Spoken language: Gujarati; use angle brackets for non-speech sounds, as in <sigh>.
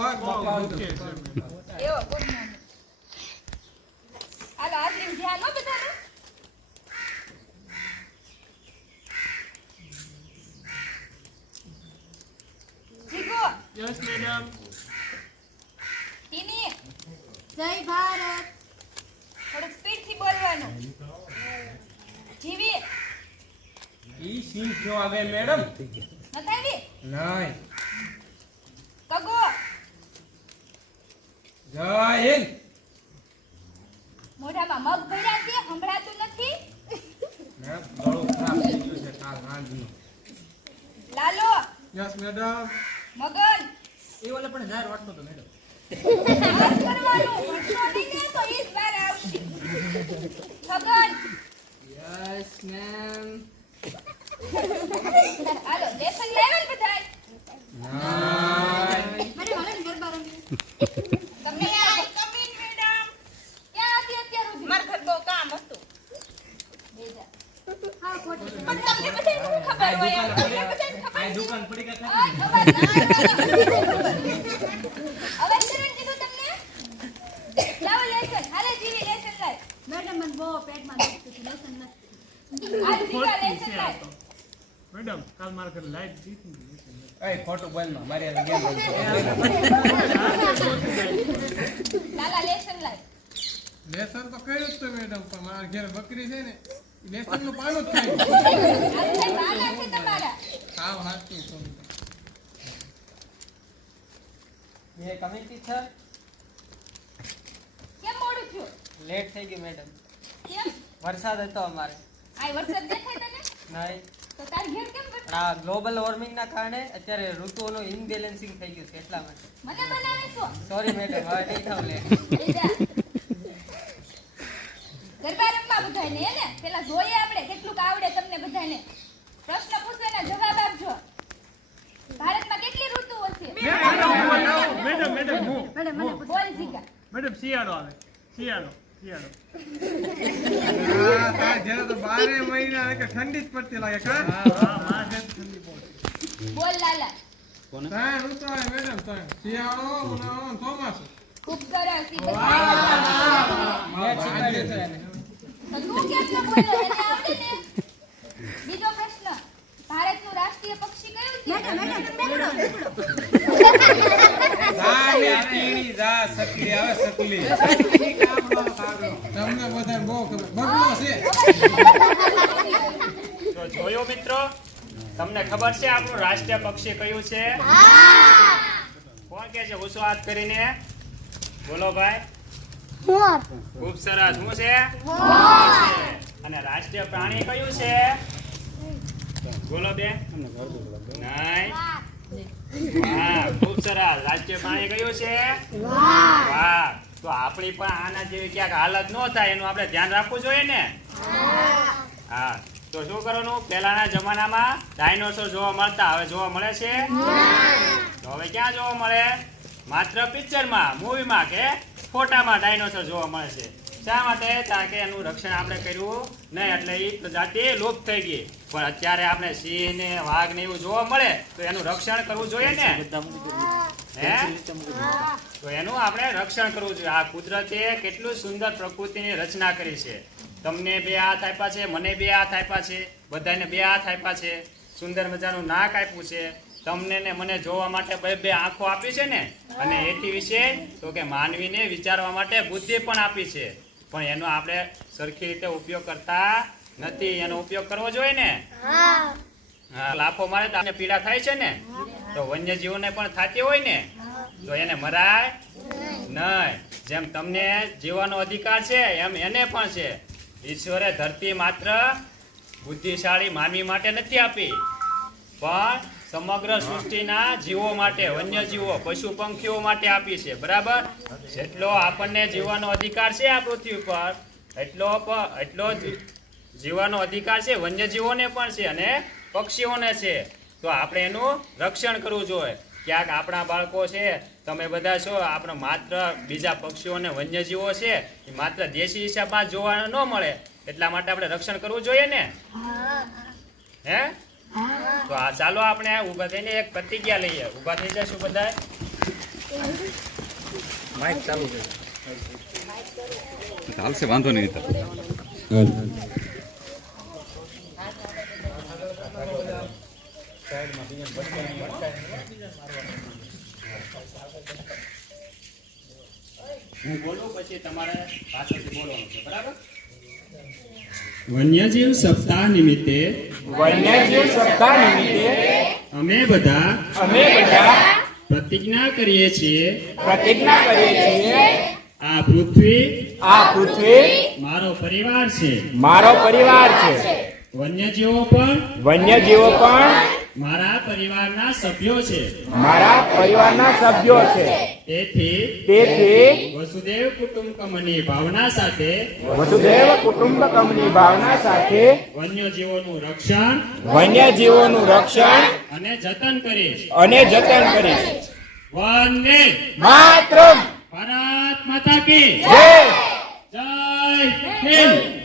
એવો ગુડ મોર્નિંગ હાલો હાજરી ધ્યાન હો બધાનું જીગો યસ મેડમ ટીની જય ભારત થોડુંક સ્પીડથી બોલવાનું જીવી ઈ સિંહ કયો આવે મેડમ? નથાવી નહીં. કગો? જય હિન્દ. મોઢામાં મગ ભર્યા છે સંભળાતું નથી. મેં ગળો ખરાબ થઈ ગયો છે કાલ સાંજનું લાલો. Yes madam. મગન. એ વાલે પણ જાહેર વાંચતો તો મેડમ યસ મેમ. હાલો લેસન લેવલ બધાય. મને ગરબા તમને આ કમિંગ મેડમ ક્યાં હતી અત્યાર સુધી માર ઘર બહુ કામ હતું હા ખોટી છે. પણ તમને બધાને શું ખબર હોય એમ? તમને બધાને ખબર આ દુકાન પડી ગઈ ઓય, અવાજ ના આવે. અવાજ કરવાનું કીધું તમને લાવો લેસન હાલે જીવી લેસન લાય મેડમ મને બહુ પેટમાં દુખતું હતું લેસન નથી હાલ જીવા ખોટી લેસન છે આ લાય તો. મેડમ કાલ મારા ઘરે લાઈટ દીધી ને. એ ખોટું બોલમાં મારી ગેમ લાલા લેસન લેસન તો કર્યું જ તો મેડમ પણ મારા ઘેર બકરી છે ને લેસનનું પાનું જ <laughs> થાય. આ બધા બાના છે કેમ મોડું થયું? લેટ થઈ ગયું મેડમ. કેમ? વરસાદ હતો અમારે. આ વરસાદ દેખાય તને? નહીં. તો તાર ઘેર કેમ આ ગ્લોબલ વોર્મિંગના કારણે અત્યારે ઋતુઓનું ઇનબેલેન્સિંગ થઈ ગયું છે એટલા માટે. મને બનાવે છો. સોરી મેડમ હવે નહીં થાવ લેટ એ જા. ગરબા રમવા બધાને હે ને? પેલા જોઈએ આપણે કેટલુંક આવડે તમને બધાને પ્રશ્ન પૂછો એના જવાબ આપજો. ભારતમાં કેટલી ઋતુઓ છે મેડમ મેડમ હું. મેડમ મને બોલ જીગા. મેડમ શિયાળો આવે. શિયાળો ઠંડી જ પડતી લાગે બોલ લાલા. ત્રણ ઋતુ આવે મેડમ ત્રણ શિયાળો ઉનાળો ચોમાસું. ખૂબ સરસ. બીજો પ્રશ્ન. ભારતનું રાષ્ટ્રીય પક્ષી કયું છે? જોયો મિત્રો? તમને ખબર છે આપણું રાષ્ટ્રીય પક્ષી કયું છે? કોણ કે છે? ઉસો હાથ કરીને? બોલો ભાઈ. ખૂબ સરસ. શું છે? અને રાષ્ટ્રીય પ્રાણી કયું છે? બોલો બે નહીં. હા ખૂબ સરસ. રાષ્ટ્રીય પ્રાણી કયું છે? વાહ. તો આપણી પણ આના જેવી ક્યાંક હાલત ન થાય એનું આપણે ધ્યાન રાખવું જોઈએ ને? હા. તો શું કરવાનું? પહેલાના જમાનામાં ડાયનોસોર જોવા મળતા. હવે જોવા મળે છે? તો હવે ક્યાં જોવા મળે? માત્ર પિક્ચરમાં મૂવીમાં કે ફોટામાં ડાયનોસોર જોવા મળે છે. શા માટે? કારણ કે એનું રક્ષણ આપણે કર્યું નહીં એટલે એ પ્રજાતિ લુપ્ત થઈ ગઈ. પણ અત્યારે આપણે સિંહ ને વાઘ ને એવું જોવા મળે, તો એનું રક્ષણ કરવું જોઈએ ને? હે? તો એનું આપણે રક્ષણ કરવું જોઈએ. આ કુદરતે કેટલું સુંદર પ્રકૃતિની રચના કરી છે. તમને બે હાથ આપ્યા છે, મને બે હાથ આપ્યા છે, બધાને બે હાથ આપ્યા છે. સુંદર મજાનું નાક આપ્યું છે. તમને ને મને જોવા માટે બે બે આંખો આપી છે ને? અને એથી વિશે તો કે માનવીને વિચારવા માટે બુદ્ધિ પણ આપી છે. પણ એનો આપણે સરખી રીતે ઉપયોગ કરતા નથી. એનો ઉપયોગ કરવો જોઈએ ને? હા. લાફો મારે તો આપણે પીડા થાય છે ને? તો વન્યજીવોને પણ થતી હોય ને? તો એને મરાય નહીં. જેમ તમને જીવવાનો અધિકાર છે એમ એને પણ છે. ઈશ્વરે ધરતી માત્ર બુદ્ધિશાળી માનવી માટે નથી આપી. પણ સમગ્ર સૃષ્ટિના જીવો માટે વન્યજીવો પશુ પંખીઓ માટે આપી છે. બરાબર? જેટલો આપણને જીવવાનો અધિકાર છે આ પૃથ્વી પર એટલો એટલો જીવવાનો અધિકાર છે વન્યજીવોને પણ છે અને પક્ષીઓને છે. તો આપણે એનું રક્ષણ કરવું જોઈએ. ક્યાંક આપણા બાળકો છે તમે બધા છો આપણે માત્ર બીજા પક્ષીઓ અને વન્યજીવો છે એ માત્ર દેશી હિસાબમાં જોવા ન મળે. એટલા માટે આપણે રક્ષણ કરવું જોઈએ ને? હે? તો આ ચાલો આપણે ઊભા થઈને એક પ્રતિજ્ઞા લઈએ. ઊભા થઈ જશું બધા ચાલશે વાંધો નહીં હું બોલું પછી તમારે પાછળથી બોલવાનું છે બરાબર? વન્યજીવ સપ્તાહ નિમિત્તે વન્યજીવ સપ્તાહ નિમિત્તે અમે બધા અમે બધા પ્રતિજ્ઞા કરીએ છીએ પ્રતિજ્ઞા કરીએ છીએ આ પૃથ્વી આ પૃથ્વી મારો પરિવાર છે. મારો પરિવાર છે. વન્યજીવો પણ વન્યજીવો પણ મારા પરિવારના સભ્યો છે. મારા પરિવારના સભ્યો છે. તેથી તેથી વસુદેવ કુટુંબકમની ભાવના સાથે વસુદેવ કુટુંબકમની ભાવના સાથે વન્યજીવોનું રક્ષણ વન્યજીવોનું રક્ષણ અને જતન કરીશ. અને જતન કરીશ. વંદે માત્ર ભારત માતા કી જય.